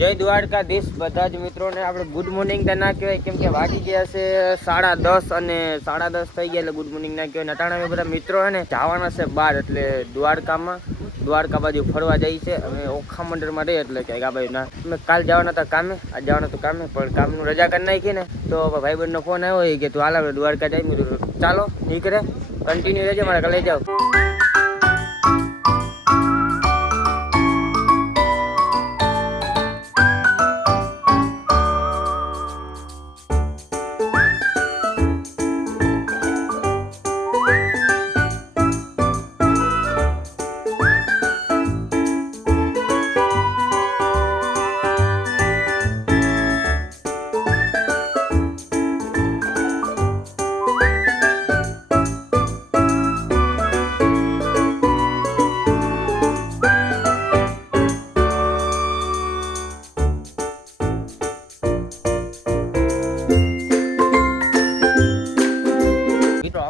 જય દ્વારકાધીશ બધા જ મિત્રોને આપણે ગુડ મોર્નિંગ તો ના કહેવાય, કેમ કે વાગી ગયા છે 10:30 અને 10:30 થઈ ગયા એટલે ગુડ મોર્નિંગ ના કહેવાય. નટાણા અમે બધા મિત્રો છે ને જવાના છે બહાર, એટલે દ્વારકા બાજુ ફરવા જાય છે. અમે ઓખા મંડળમાં રહીએ એટલે કે આ બાજુ ના અમે કાલ જવાના હતા કામે, આજ જવાના હતું કામે, પણ કામનું રજા કરી નાખી ને તો ભાઈબંધનો ફોન આવ્યો કે તું હાલ આપણે દ્વારકા જાય. ચાલો નીકળે, કન્ટિન્યુ રહેજો, મારે લઈ જાઓ.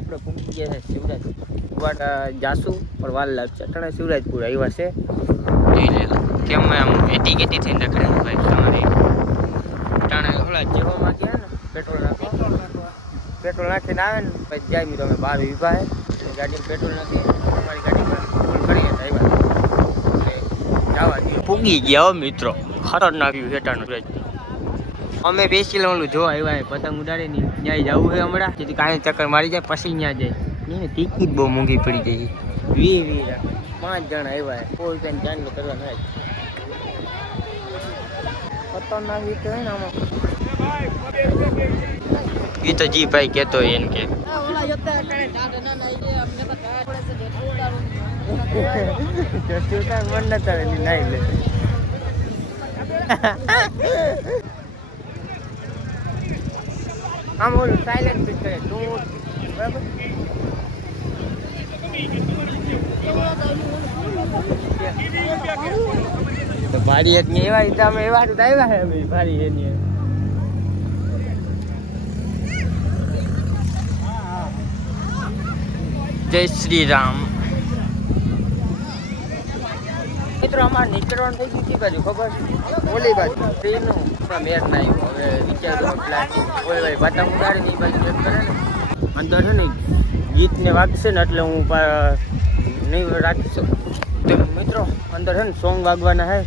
આપણે પહોંચી ગયા છે શિવરાજપુર જાસુ પણ વાર લાગશે. અટાણે શિવરાજપુર આવ્યા છે. કેમ આમ એટી કેટી થઈને રખડે ભાઈ તમારી અટાણે ઓલા જેવામાં ગયા ને પેટ્રોલ નાખીને આવે ને પછી જાય મિત્રો અમે 12 વીઘા છે ગાડીમાં પેટ્રોલ નથી, અમારી ગાડીમાં ફૂલ કરીએ આવ્યા જવા પૂગી ગયા હો મિત્રો. ખતરનાક વેટાણું અમે બેસી લેવાનું જોવા આવ્યા પતંગ ઉડાડે ને ત્યાં જવું છે હમણાં, જેથી કાંઈ ચક્કર મારી જાય પછી ત્યાં જાય. ટિકિટ બહુ મોંઘી પડી જાય. 5 જણા આવ્યા કોઈ રૂપિયાની ચાંદલો કરવા ના ખતરનાક રીતે હોય ને આમાં. એ તો જી ભાઈ કેતો હોય એને કે મન નતા નાઈ લે. આમ ઓલું સાયલેન્ટ ફિટ કરે તું બરાબર. તો ભારી એક ને એવા રીતે અમે એવા તો આવ્યા છે અમે ભારી એની. જય શ્રી રામ. મિત્રો અમારે નીકળવાનું થઈ ગયું કઈ બાજુ ખબર છે? ઓલી બાજુ ટ્રેનનું મેર ના આવ્યો. હવે વિચાર પ્લાસ્ટિક ઓલી ભાઈ પતંગ ઉડાડે ને એ બાજુ મેર કરે ને અંદર છે ને ગીતને વાગશે ને એટલે હું નહીં રાખી શકું. તો મિત્રો અંદર છે ને સોંગ વાગવાના છે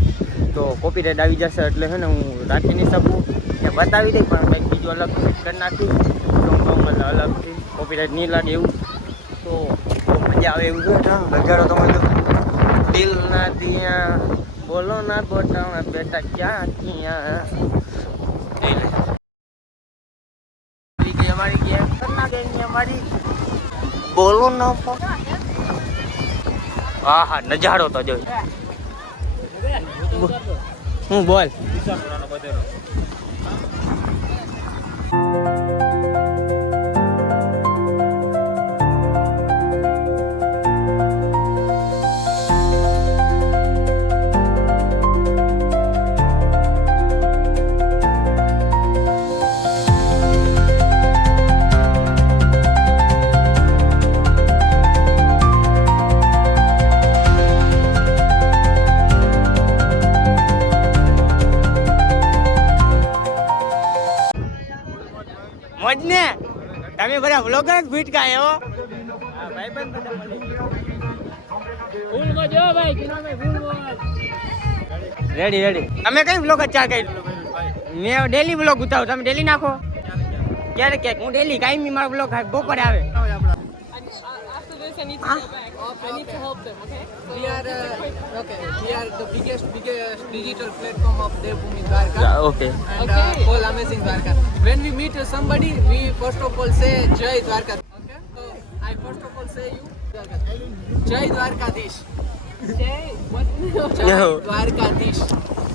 તો કોપીરાઇટ આવી જશે એટલે છે ને હું રાખી નહીં શકું. ત્યાં બતાવી દઈ પણ કંઈક બીજું અલગ ફિટ કરી નાખી સોંગ અલગથી કોપીરાઇટ નહીં લાગે એવું. તો મજા આવે એવું છે ને બજારો તમે દિલ ના દિયા બોલો ના બોટા બેટા ક્યાં કિયા અમારી ગેમ કરના ગઈ અમારી બોલો ના. હા હા નજારો તો જોઈ હું બોલ. મોજને તમે બધા વ્લોગર જ ફીટ કાય હો. હા ભાઈબંધ બધા ફૂલ માં જો ભાઈ કિનામે ફૂલ માં રેડી તમે કઈ વ્લોગ ચાર કરી? મેં ડેલી વ્લોગ ઉતારું, તમે ડેલી નાખો ક્યારે ક્યાંક? હું ડેલી કાયમી મારો વ્લોગ બપોરે આવે. I need to help them, okay? We are the biggest digital platform of Devbhoomi Dwarka. Yeah, okay. And all amazing Dwarka. When we meet somebody, we first of all say Jai Dwarka. Okay? So I first of all say you Jai Dwarkadish. Jai what? Jai Dwarkadish.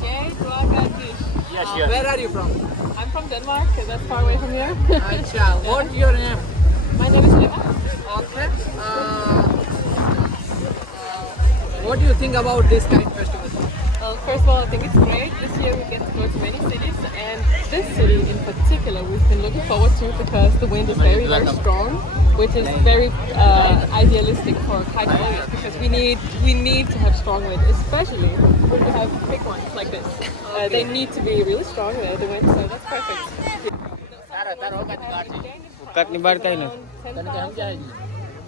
Jai Dwarkadish. Yes, yes. Where are you from? I'm from Denmark. That's far away from here. Acha. What's your name? My name is Lema. Okay. What do you think about this Kite Festival? Well, first of all, I think it's great. This year we get to go to many cities and this city in particular, we've been looking forward to because the wind is very, very strong, which is very idealistic for kite because we need to have strong wind, especially when we have big ones like this. They need to be really strong, the wind, so that's perfect. ઉકાતની બહાર કઈ નહીં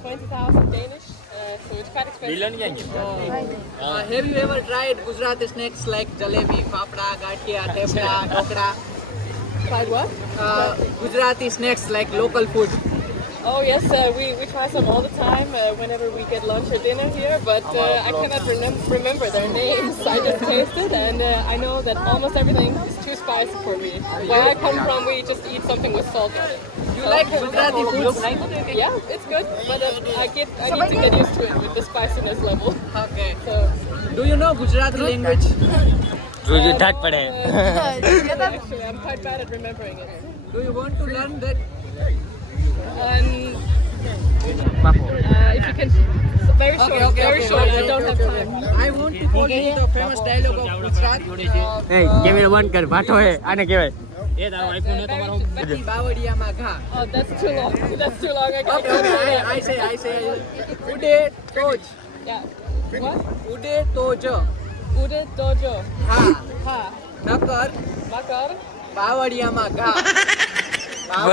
20,000 Danish, so it's quite expensive. Have you ever tried Gujarati snacks like jalebi, fafda, gaठिया, thepla, dhokla? Tried what? Gujarati snacks like local food. Oh yes, we try some all the time whenever we get lunch or dinner here, but I cannot remember their names. I just tasted and I know that almost everything is too spicy for me. Where I come from, we just eat something with salt on it. You like Gujarati food? Yeah, it's good, but I need to get used to it with the spiciness level. Okay. So, Do you know Gujarati language? રોજી ઠાટ પડે actually, I'm quite bad at remembering it. Do you want to learn that? If you can, very short, very short. I don't have time. I want to call you the famous dialogue of Gujarat. Camera બંધ કર ભાઠો હે આને કહેવાય બાવળિયામાં ઘા. Oh, that's too long. That's too long. I can't Okay, do okay, that. I say. Ude toj. Yeah. What? Ude toj. Ude dojo. હા. Ha. નકર Makar. બાવળિયામાં ઘા.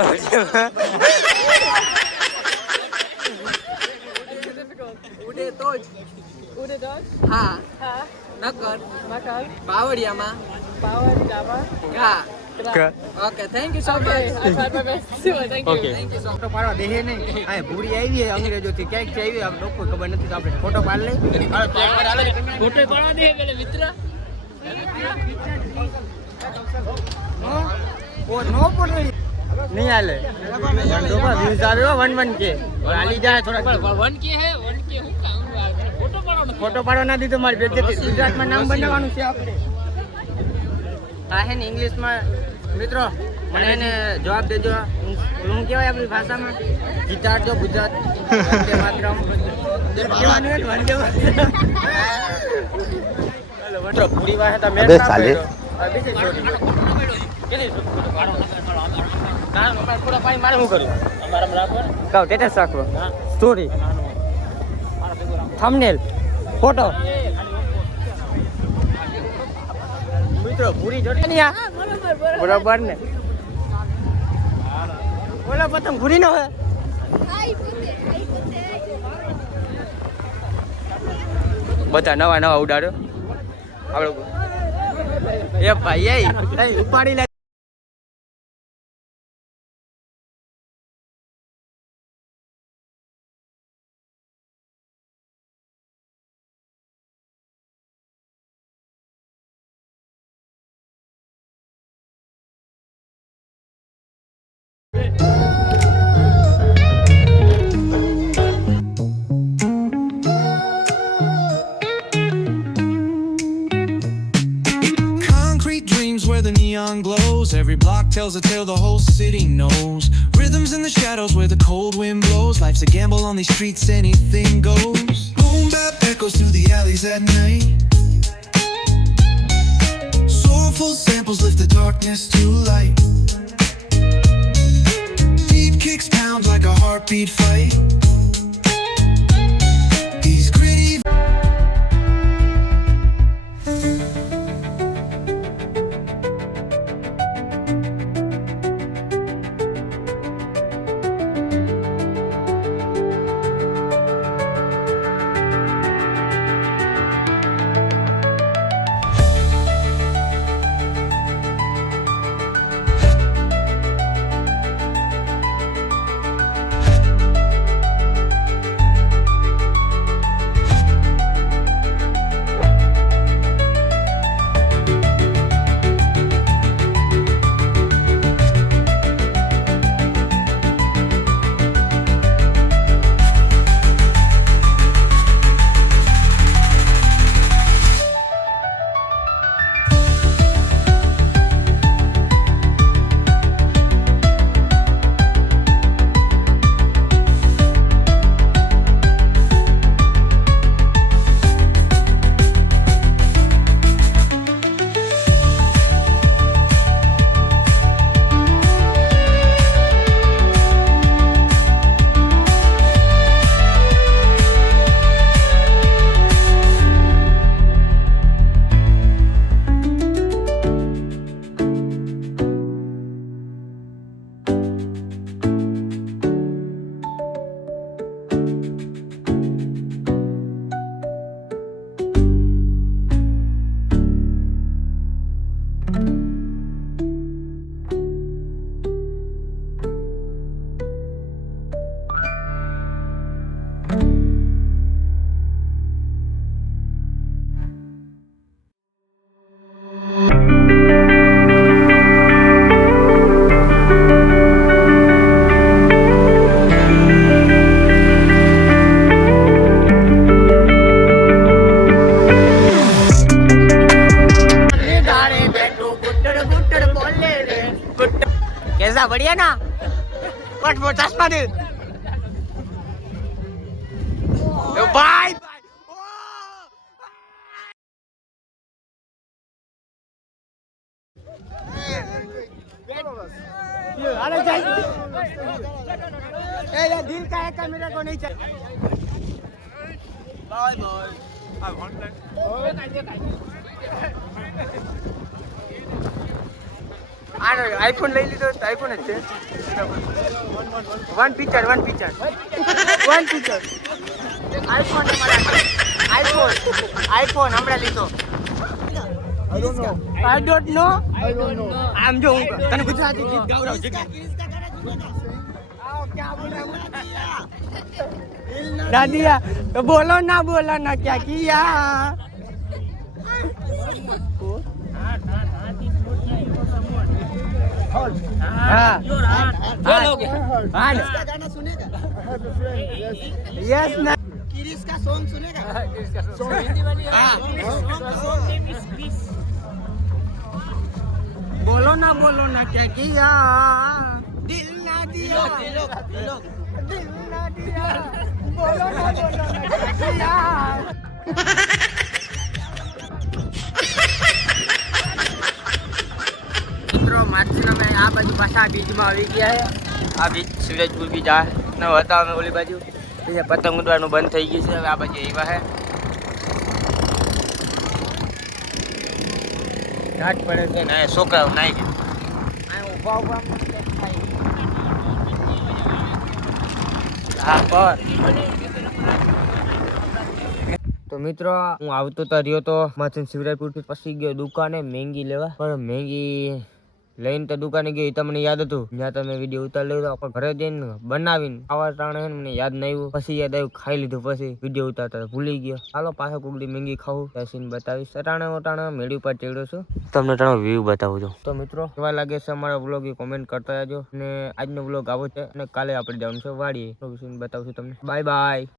That's too difficult. ઉડે તોજ. Ude doj. હા. Ha. નકર Makar. બાવળિયામાં Power. Java. ઘા. Gra. Okay, thank you so Okay, much. I tried my best to do it. Thank you. Okay. Thank you so much. Photo પાડવા દેહે નહીં આ ભૂરી આવી હે અંગ્રેજોથી ક્યાંકથી આવી આમ લોકો ખબર નથી તો આપણે ફોટો પાડ લઈ ફોટો પાડવા દે પેલે મિત્ર ઓ નો પડે નહીં હાલે ડોબા વ્યૂઝ આવ્યો 11k હાલી જાય થોડા 1k હે 1k હું કામ ફોટો પાડવા ના દીધો મારી બેજતી ગુજરાતમાં નામ બનાવવાનું છે આપણે આ હે ને ઇંગ્લિશમાં મિત્રો મને એને જવાબ દેજો શું કહેવાય આપણી ભાષામાં જીતાડજો ગુજરાત વંદે માતરમ કહેવાનું હે ને વંદે માતરમ હાલો વટો પૂરી વાહે તો મેં સાલે બીજી છોડી કેની ના મોબાઈલ થોડા પાઈ મારે શું કર્યું અમારામાં રાખો કાવ સ્ટેટસ રાખો સ્ટોરી થંબનેલ ફોટો મિત્રો પૂરી જોડે ને બરાબર ને બોલો પતંગ પૂરી નો હે બધા નવા નવા ઉડાડ્યો આપણે એ ભાઈ એ ઉપાડી લે Glows. Every block tells a tale the whole city knows. Rhythms in the shadows where the cold wind blows. Life's a gamble on these streets, anything goes. Boom bap echoes through the alleys at night. Soulful samples lift the darkness to light. Deep kicks pound like a heartbeat fight. These gritty कैसा बढ़िया ना पट पट चश्मा दे bye अरे ये दिल का है मेरे को नहीं चाहिए बाय बाय आईफोन ले ली तो आईफोन है वन पिक्चर आईफोन आईफोन हमरा लीधो I don't know I am जो तने गुजराती गीत गावराव છે क्या बोल रहा दादिया तो बोलो ना क्या किया हाँ इसका गाना सुनेगा यस ना किरिस का सॉन्ग सुनेगा हिंदी वाली बोलो ना क्या किया दिल ना दिया दिल ना दिया बोलो ना क्या किया મિત્રો માછીના મેં આ બાજુ પાછા બીચમાં આવી ગયા છે આ બીચ સુરજપુર બીચ આ ન હતા અમે ઓલી બાજુ પતંગ ઉડવાનું બંધ થઈ ગયું છે હવે આ બાજુ આવ્યા છે ઘાટ પડે છે ને છોકરાઓ નાઈ ગયા ઉભા હા પર તો મિત્રો હું આવતો તો રહ્યો તો માથે શિવરાજપુર થી પછી ગયો દુકાને મેંગી લેવા પણ મેંગી લઈને તો દુકાને ગયો તમને યાદ હતું જ્યાં તમે વિડીયો ઉતારી લેવો પણ ઘરે જઈને બનાવીને આવા ટાણે મને યાદ નહીં આવ્યું પછી યાદ આવ્યું ખાઈ લીધું પછી વિડીયો ઉતારતા ભૂલી ગયો હાલો પાછો કુકડી મેંગી ખાવું બેસીને બતાવીશ ટાણે મેળી ઉપર ચડ્યો છું તમને ટાણો વ્યૂ બતાવું છું તો મિત્રો કેવા લાગે છે અમારા વ્લોગ એ કોમેન્ટ કરતા જાજો અને આજનો વ્લોગ આવો છે અને કાલે આપણે જવાનું છે વાડીએ બતાવું છું તમને બાય બાય